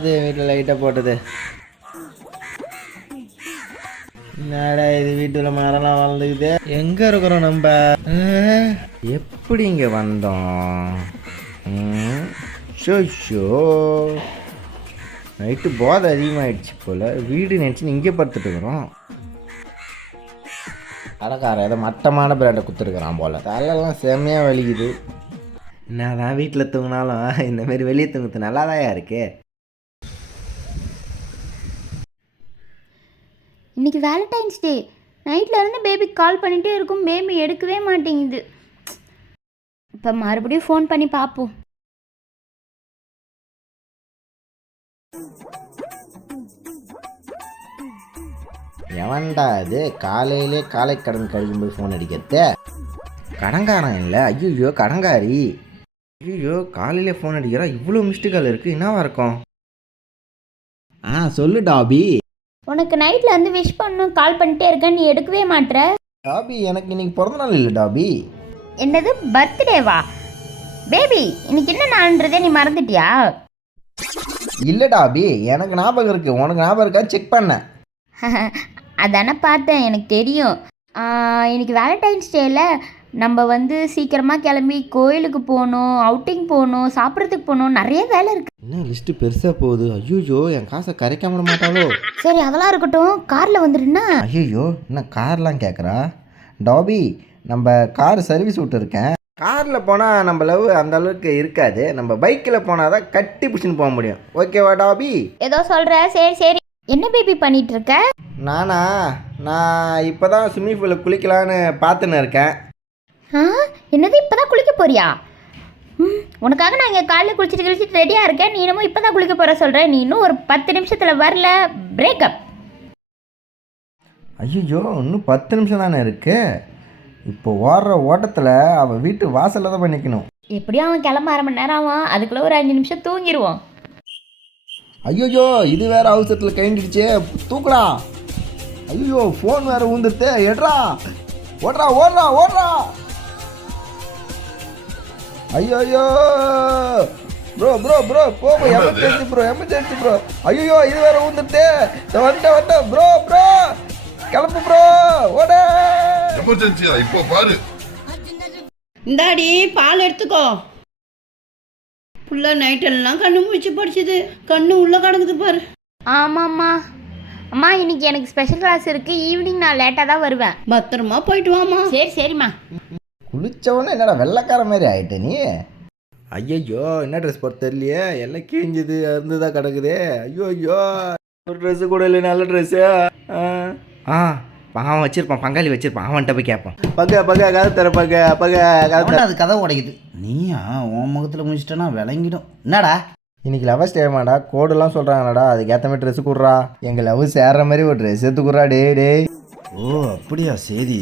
இது வீட்டில் லைட்டாக போட்டது? என்னடா இது வீட்டில் மரம்லாம் வளர்ந்துக்குது? எங்கே இருக்கிறோம் நம்ம? எப்படி இங்கே வந்தோம்? ஷோ நைட்டு போதை அதிகமாகிடுச்சு போல். வீடு நினச்சின்னு இங்கே படுத்துட்டு இருக்கிறோம். கடைக்காரன் ஏதோ மட்டமான பிராண்டை கொடுத்துருக்குறான் போல். தலையெல்லாம் செம்மையாக வலிக்குது. என்னதான் வீட்டில் தூங்கினாலும் இந்தமாரி வெளியே தூங்குறது நல்லாதான் இருக்கு. இன்றைக்கி வேலண்டைன்ஸ் டே. நைட்டில் இருந்து பேபிக்கு கால் பண்ணிகிட்டே இருக்கும், பேபி எடுக்கவே மாட்டேங்குது. இப்போ மறுபடியும் ஃபோன் பண்ணி பார்ப்போம். எவன்டா அது காலையிலே காலை கடன் கழிக்கும்போது ஃபோன் அடிக்கிறது? கடங்காரன் இல்லை, ஐயோ கடங்காரி. ஐயோ காலையிலே ஃபோன் அடிக்கிறா, இவ்வளோ மிஸ்டு கால் இருக்குது, என்னவா இருக்கும்? சொல்லு டாபி. உனக்கு நைட்டில் வந்து விஷ் பண்ணணும் கால் பண்ணிட்டே இருக்கேன், நீ எடுக்கவே மாட்ற. டாபி எனக்கு இன்னைக்கு பிறந்த நாள் இல்லை டாபி. என்னது பர்த்டேவா? பேபி இன்னைக்கு என்ன நாள்ன்றதே நீ மறந்துட்டியா? இல்லை டாபி, எனக்கு ஞாபகம் இருக்குது. உனக்கு ஞாபகம் இருக்கா? செக் பண்ணேன். அதானே பார்த்தேன், எனக்கு தெரியும். இன்னைக்கு வேலண்டைன்ஸ் டேயில் நம்ம வந்து சீக்கிரமாக கிளம்பி கோயிலுக்கு போகணும், அவுட்டிங் போகணும், சாப்பிட்றதுக்கு போகணும், நிறைய வேலை இருக்குது. என்ன லிஸ்ட்டு பெருசாக போகுது? ஐயோ என் காசை கரைக்காம விட மாட்டாளோ? சரி அதெல்லாம் இருக்கட்டும், காரில் வந்துடுன்னா. ஐயோ என்ன கார்லாம் கேட்குறா? டாபி நம்ம கார் சர்வீஸ் விட்டுருக்கேன். காரில் போனால் நம்ம லவ் அந்த அளவுக்கு இருக்காது. நம்ம பைக்கில் போனால் தான் கட்டி பிடிச்சின்னு போக முடியும். ஓகேவா டாபி? ஏதோ சொல்கிற. சரி சரி. என்ன பேபி பண்ணிட்டு இருக்க? நான் இப்போ தான் ஸ்விம்மிங் பூலில் குளிக்கலான்னு பார்த்துன்னு இருக்கேன். என்னது இப்போ தான் குளிக்க போறியா? உனக்காக நான் இங்கே காலையில் குளிச்சுட்டு ரெடியாக இருக்கேன். நீ என்னமோ இப்போ தான் குளிக்க போகிற சொல்கிறேன். நீ இன்னும் ஒரு 10 நிமிஷத்தில் வரல, பிரேக்கப். ஐயோ இன்னும் 10 நிமிஷம் தானே இருக்கு. இப்போ ஓடுற ஓட்டத்தில் அவள் வீட்டு வாசலில் தான் போய் நிற்கணும். எப்படியும் அவன் கிளம்ப 1/2 மணி நேரம் ஆகும். அதுக்குள்ளே ஒரு 5 நிமிஷம் தூங்கிடுவோம். ஐயோ இது வேற அவசரத்தில் கழிஞ்சிடுச்சே, தூக்கலாம். ஐயோ ஃபோன் வேற ஊந்துருத்தே, எடுறா ஓடுறா ஓடுறா ஓடுறா. ஐயோ ப்ரோ ப்ரோ ப்ரோ போ எமர்ஜென்சி ப்ரோ. ஐயோ இது வேற ஊந்துருத்தே. வந்துட்டேன் ப்ரோ ப்ரோ கிளம்பு ப்ரோ, ஓட. எமர்ஜென்சியா? இப்போ பாரு. இந்தாடி பால் எடுத்துக்கோ. ஃபுல்லாக நைட்டெல்லாம் கண்ணு முடிச்சு படிச்சுது, கண்ணு உள்ளே கிடக்குது பாரு. ஆமாம்மா. அம்மா இன்னைக்கு எனக்கு ஸ்பெஷல் கிளாஸ் இருக்குது. ஈவினிங் நான் லேட்டாக தான் வருவேன். பத்திரமா போயிட்டு வாமா. சரிம்மா. குளிச்சவொன்னே என்னடா வெள்ளைக்கார மாதிரி ஆயிட்ட நீ? ஐயோ என்ன ட்ரெஸ் போட்டு தெரியலையே, எல்லாம் கிழிஞ்சுது, அருந்துதான் கிடக்குது. ஐயோ ஒரு ட்ரெஸ்ஸு கூட இல்லை, நல்ல ட்ரெஸ்ஸு. அவன் வச்சிருப்பான், பங்காளி வச்சிருப்பான், அவன்கிட்ட போய் கேட்பான். பக கதை தர பக அது கதை உடைக்குது. நீயா உன் முகத்தில் முடிச்சிட்டனா விளங்கிடும். என்னடா இன்னைக்கு லவ் ஸ்டேமாடா, கோடெல்லாம் சொல்கிறாங்களாடா, அதுக்கேற்ற மாதிரி ட்ரெஸ்ஸு கொடுறா. எங்கள் லவ் சேர்ற மாதிரி ஒரு ட்ரெஸ் எடுத்துக்குறா. டே ஓ அப்படியா? சரி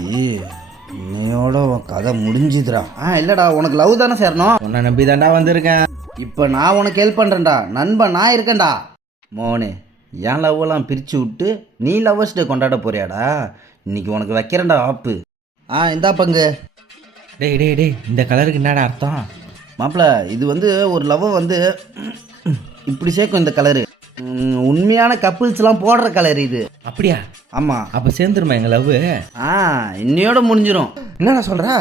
இன்னையோட உன் கதை முடிஞ்சுதுடா. இல்லைடா உனக்கு லவ் தானே சேரணும். உன்னை நம்பி தாண்டா வந்திருக்கேன். இப்போ நான் உனக்கு ஹெல்ப் பண்ணுறேன்டா, நண்பன் நான் இருக்கேன்டா. மோனே என் லவ்வெல்லாம் பிரித்து விட்டு நீ லவ்வர்ஸ் டே கொண்டாட போறியாடா? இன்னைக்கு உனக்கு வைக்கிறேன்டா ஆப்பு. இந்தா பங்கு. டேய் இந்த கலருக்கு என்னடா அர்த்தம்? மாப்பிள்ள இது வந்து ஒரு லவ்வை வந்து இப்படி சேர்க்கும் இந்த கலரு. உண்மையான கப்புள்ஸ்லாம் போடுற கலர் இது. அப்படியா? ஆமாம். அப்போ சேர்ந்துருமா எங்கள் லவ்? இன்னையோட முடிஞ்சிடும். என்னடா சொல்கிறா?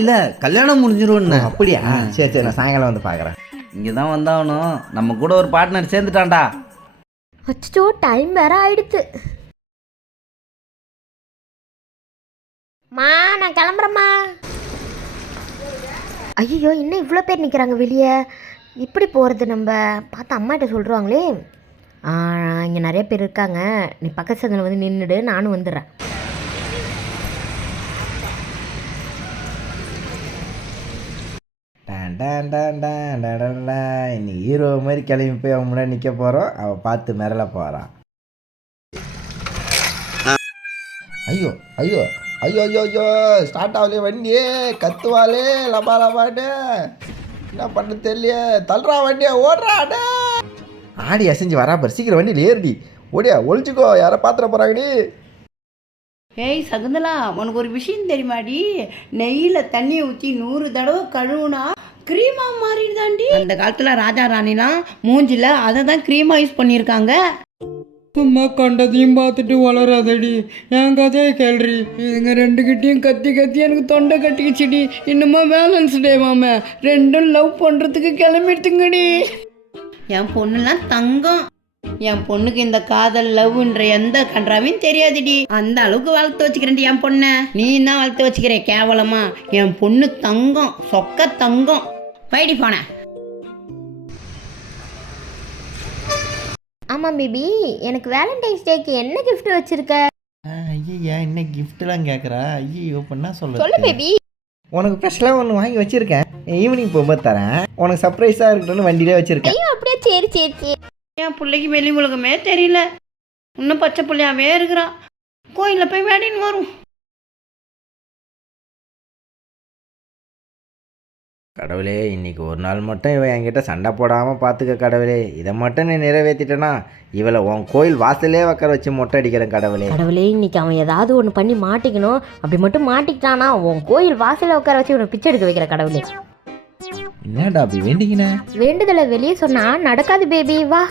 இல்லை கல்யாணம் முடிஞ்சிடும். அப்படியா? சரி நான் சாயங்காலம் வந்து பார்க்குறேன். இங்கே தான் வந்தாகணும். நம்ம கூட ஒரு பார்ட்னர் சேர்ந்துட்டான்டா. அச்சோ டைம் வேற ஆயிடுத்து. நான் கிளம்புறேம்மா. ஐயோ இன்னும் இவ்வளோ பேர் நிற்கிறாங்க வெளியே. இப்படி போகிறது நம்ம பார்த்து அம்மாட்ட சொல்கிறாங்களே. இங்கே நிறைய பேர் இருக்காங்க, நீ பக்கத்து சந்தில் வந்து நின்றுடு, நானும் வந்துடுறேன். இன்னைக்கு ஹீரோ மாதிரி கிளம்பி போய் அவன் முன்னாடி நிற்க போகிறோம். அவள் பார்த்து மிரள போகிறான். ஐயோ ஸ்டார்ட் ஆகலையே வண்டியே, கத்துவாளே லபான்னு. என்ன பண்ண தெரியலையே, தள்ளுறா வண்டியா, ஓடுறாடே. ஆடி அசைஞ்சு வரா பாரு, சீக்கிரம் வண்டியில் ஏறுடி, ஓடியா ஒழிச்சுக்கோ, யாரை பாத்திர போகிறாங்கடி. ஏய் சகுந்தலா, உனக்கு ஒரு விஷயம் தெரியுமாடி? நெய்யில் தண்ணியை ஊற்றி 100 தடவை கழுவுனா க்ரீமா மாறிடுதாண்டி. அந்த காலத்தில் ராஜா ராணிலாம் மூஞ்சில அதை தான் க்ரீமா யூஸ் பண்ணியிருக்காங்க. சும்மா கண்டதையும் பார்த்துட்டு வளராதடி, என் கதையை கேள்றி. இதுங்க 2 கிட்டையும் கத்தி கத்தி எனக்கு தொண்டை கட்டிக்கிச்சுடி. இன்னுமா வேலன்ஸ் டே மாம, 2ம் லவ் பண்ணுறதுக்கு கிளம்பிடுத்துங்கடி. என் பொண்ணுலாம் தங்கம். என் பொண்ணுக்கு இந்த காதல் லவ்ன்ற எந்த கன்றாவையும் தெரியாதுடி. அந்த அளவுக்கு வளர்த்து வச்சுக்கிறேன்டி என் பொண்ணை. நீ தான் வளர்த்து வச்சுக்கிற கேவலமா. என் பொண்ணு தங்கம், சொக்க தங்கம். வைடி போன. ஆமாம் பேபி, எனக்கு வேலண்டைன்ஸ் டேக்கு என்ன gift வச்சிருக்க? ஐயா என்ன கிஃப்ட்லாம் கேட்குறா? ஐயோ பண்ணா சொல்லு சொல்லு. பேபி. உனக்கு ஸ்பெஷலாக ஒன்று வாங்கி வச்சுருக்கேன். ஈவினிங் போகும்போது தரேன். உனக்கு சர்ப்ரைஸாக இருக்கட்டும்னு வண்டியிலே வச்சுருக்கேன். ஐயோ அப்படியே, சரி சரி சரி. என் பிள்ளைக்கு வெளி உலகமே தெரியல. இன்னும் பச்சை பிள்ளையாவே இருக்கிறான். கோயிலில் போய் வேடின்னு வரும். கடவுளே, இன்னைக்கு ஒரு நாள் மட்டும் இவன் என்கிட்ட சண்டை போடாமல் பார்த்துக்க கடவுளே. இதை மட்டும் நீ நிறைவேற்றிட்டேன்னா இவளை உன் கோயில் வாசலே உட்கார வச்சு மொட்டை அடிக்கிறேன் கடவுளே. கடவுளே, இன்னைக்கு அவன் ஏதாவது ஒன்று பண்ணி மாட்டிக்கணும். அப்படி மட்டும் மாட்டிக்கிட்டானா உன் கோயில் வாசலில் உட்கார வச்சு உன்னை பிச்சை எடுக்க வைக்கிற கடவுளே. என்னடா அப்படி வேண்டிக்கின? வேண்டுதலை வெளியே சொன்னா நடக்காது பேபி. வா.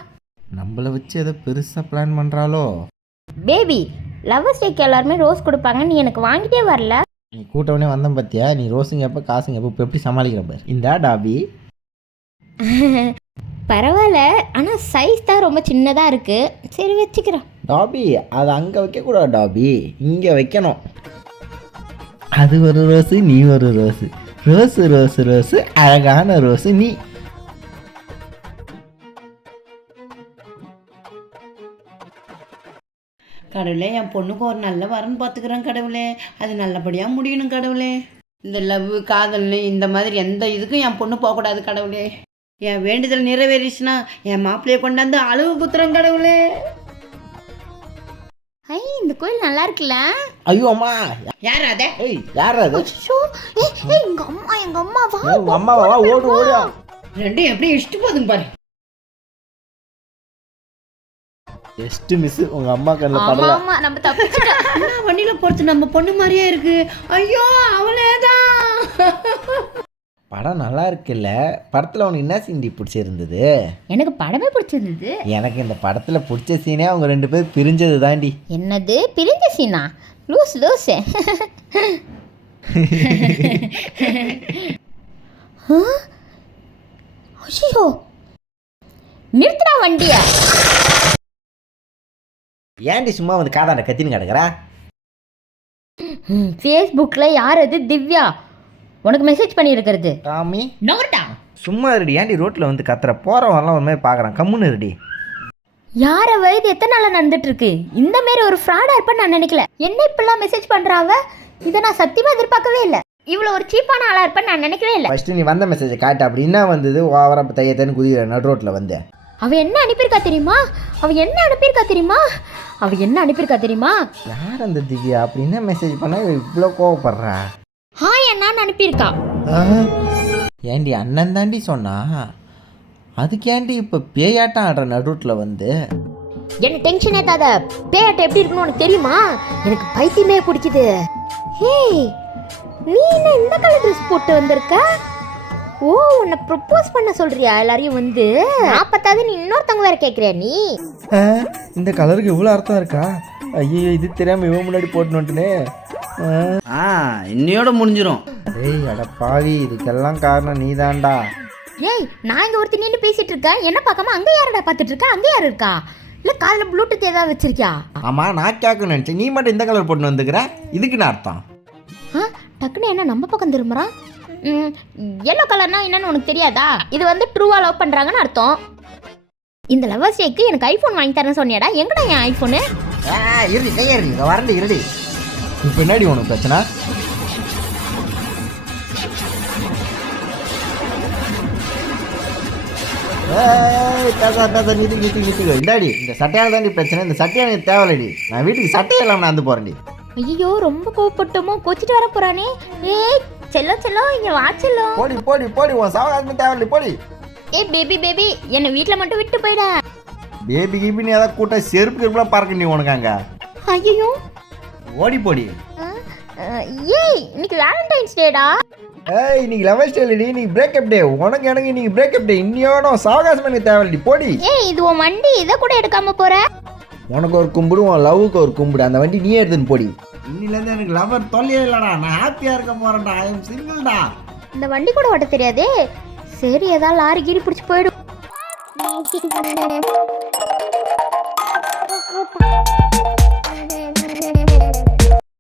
நம்மளை வச்சு ஏதோ பெருசாக பிளான் பண்ணுறாளோ? பேபி, லவ்வர்ஸ் டேக்கு எல்லாருமே ரோஸ் கொடுப்பாங்க, நீ எனக்கு வாங்கிட்டே வரல. நீ கூட்டவனே வந்தேன் பார்த்தியா? நீ ரோஸுங்க எப்போ காசுங்க எப்போ இப்போ எப்படி சமாளிக்கிற பாரு. இந்த டாபி பரவாயில்ல, ஆனால் சைஸ் தான் ரொம்ப சின்னதாக இருக்கு. சரி வச்சுக்கிறேன். டாபி அது அங்கே வைக்கக்கூடாது டாபி, இங்கே வைக்கணும். அது ஒரு ரோஸு, நீ ஒரு ரோஸு. ரோஸு ரோஸு ரோஸு, அழகான ரோஸு நீ. கடவுளே, என் பொண்ணுக்கு ஒரு நல்ல வரன் பார்த்துக்கிறேன் கடவுளே. அது நல்லபடியாக முடியணும் கடவுளே. இந்த லவ் காதல்னு இந்த மாதிரி எந்த இதுக்கும் என் பொண்ணு போகக்கூடாது கடவுளே. என் வேண்டுதல் நிறைவேறிச்சுன்னா என் மாப்பிள்ளையை கொண்டாந்து அழுவு குத்துறேன் கடவுளே. ஐ, இந்த கோயில் நல்லா இருக்குல்ல? ஐயோ அம்மா, யார் அதே? ஏய் யார் அது? அச்சோ, எங்க அம்மா வா. உங்கள் அம்மாவா? ஓடு ஓடு. ரெண்டும் எப்படி இஷ்டு போதுங்க பாரு. ஜஸ்ட் மிஸ், உங்கள் அம்மா கண்ணில் ஆமா படல. ஆமா, நம்ம தப்பிச்சிட்டோம். அண்ணா வண்டியில போறது நம்ம பொண்ணு மாதிரியே இருக்கு. ஐயோ அவளேதான். படம் நல்லா இருக்குல்ல? படத்தில் உனக்கு என்ன சீண்டி பிடிச்சிருந்தது? எனக்கு படமே பிடிச்சிருந்தது. எனக்கு இந்த படத்தில் பிடிச்ச சீனே அவங்க 2 பேர் பிரிஞ்சது தாண்டி. என்னது பிரிஞ்ச சீனா? Loose loose. ஐயோ, நிறுத்துடா வண்டிய. ஏன்டி சும்மா வந்து காதாண்ட கத்தின்னு கிடக்குறா? ஃபேஸ்புக்கில் யார் அது? திவ்யா உனக்கு மெசேஜ் பண்ணியிருக்கிறது. டாமி நோட்டா சும்மா இருடி. ஏன்டி ரோட்டில் வந்து கத்துற? போகிறவங்கலாம் ஒரு மாதிரி பார்க்குறான். கம்முன்னு இருடி. யார வயது எத்தனை நாளாக நடந்துட்டு இருக்கு? இந்த மாரி ஒரு ஃப்ராடாக இருப்பேன்னு நான் நினைக்கல. என்ன இப்பெல்லாம் மெசேஜ் பண்ணுறாவ? இதை நான் சத்தியமாக எதிர்பார்க்கவே இல்லை. இவ்வளோ ஒரு சீப்பான ஆளாக இருப்பேன்னு நான் நினைக்கவே இல்லை. ஃபஸ்ட்டு நீ வந்த மெசேஜை காட்டு. அப்படி என்ன வந்தது? ஓவராக தையத்தன்னு குதிக்கிற நடு ரோட்டில் வந்து. அவ என்ன அனுப்பியிருக்கா தெரியுமா? யார் அந்த திவ்யா? அப்படி என்ன மெசேஜ் பண்ணா இவ்வளோ கோவப்படுறா? ஹாய் அண்ணான்னு அனுப்பியிருக்கா. ஏண்டி அண்ணன் தாண்டி சொன்னா? அதுக்கு ஏண்டி இப்போ பேயாட்டம் ஆடுற நடுரோட்டில் வந்து? என்ன டென்ஷன் ஏத்தாத. பேயாட்டம் எப்படி இருக்குன்னு உனக்கு தெரியுமா? எனக்கு பைத்தியமே பிடிக்குது. ஹேய், நீ என்ன இந்த கலர் ட்ரெஸ் போட்டு வந்திருக்க? ஓ, உன்னை ப்ரொப்போஸ் பண்ண சொல்றியா எல்லாரையும் வந்து? நாற்பத்தாவது நீ இன்னொருத்தவங்க வேற கேட்குறியா நீ? இந்த கலருக்கு இவ்வளோ அர்த்தம் இருக்கா? ஐயோ, இது தெரியாமல் இவன் முன்னாடி போட்டுனுட்டுனே. இன்னையோட முடிஞ்சிடும். ஏய் அட பாவி, இதுக்கெல்லாம் காரணம் நீ தான்டா. ஏய், நான் இங்கே ஒருத்தர் நின்று பேசிட்டு இருக்கேன். என்ன பார்க்காம அங்கே யாரடா பார்த்துட்டு இருக்கா? அங்கே யார் இருக்கா? இல்லை காதில் ப்ளூடூத் ஏதாவது வச்சிருக்கியா? ஆமாம், நான் கேட்கணும்னு நினச்சேன். நீ மட்டும் இந்த கலர் போட்டு வந்துக்கிற. இதுக்கு நான் அர்த்தம். டக்குன்னு என்ன நம்ம பக்கம் திரும்புறான்? எல்லோ கலர்னா என்னன்னு உனக்கு தெரியாதா? இது வந்து ட்ரூவா லவ் பண்ணுறாங்கன்னு அர்த்தம். இந்த லவ்வர்ஸ் டேக்கு எனக்கு ஐஃபோன் வாங்கி தரேன்னு சொன்னியாடா. எங்கடா என் ஐஃபோனு? இருடி கையறி வரண்டி இருடி. இப்போ என்னடி உனக்கு பிரச்சனை? இந்தாடி, இந்த சட்டையால தாண்டி பிரச்சனை. இந்த சட்டையை எனக்கு தேவையில்லடி. நான் வீட்டுக்கு சட்டையை இல்லாமல் நான் வந்து போகிறேன்டி. ஐயோ, ரொம்ப கோவப்பட்டோமோ? கோச்சிட்டு வர போறானே. ஏய் செல்லம், இங்க வா செல்லம். போடி போடி போடி, உன் சாவகாசமே தேவையில்லை போடி. ஏய் பேபி, என்னை வீட்டில் மட்டும் விட்டு போயிட. பேபி கீபின்னு ஏதாவது கூட்ட செருப்பு கிருப்புலாம் பார்க்க நீ உனக்கு அங்கே. ஐயோ, ஓடி போடி. ஏய் இன்னைக்கு வேலண்டைன்ஸ் டேடா. ஏய் இன்னைக்கு லவர்ஸ் டே இல்லடி, இன்னைக்கு பிரேக்கப் டே. உனக்கு எனக்கு இன்னைக்கு பிரேக்கப் டே. இன்னியோட சாவகாசம் எனக்கு தேவையில்லடி, போடி. ஏய் இது உன் வண்டி, இதை கூட எடுக்காம போற. உனக்கு ஒரு கும்பிடு, உன் லவ்வுக்கு ஒரு கும்பிடு. அந்த வண்டி நீயே எடுத்துன்னு போடி. இன்னிலேருந்து எனக்கு லவர் தொல்லையே இல்லைடா, நான் ஹாப்பியாக இருக்க போகிறேன்டா. I am சிங்கிள்டா. இந்த வண்டி கூட ஓட்ட தெரியாதே. சரி ஏதாவது லாரி கீரி பிடிச்சி போயிடும்.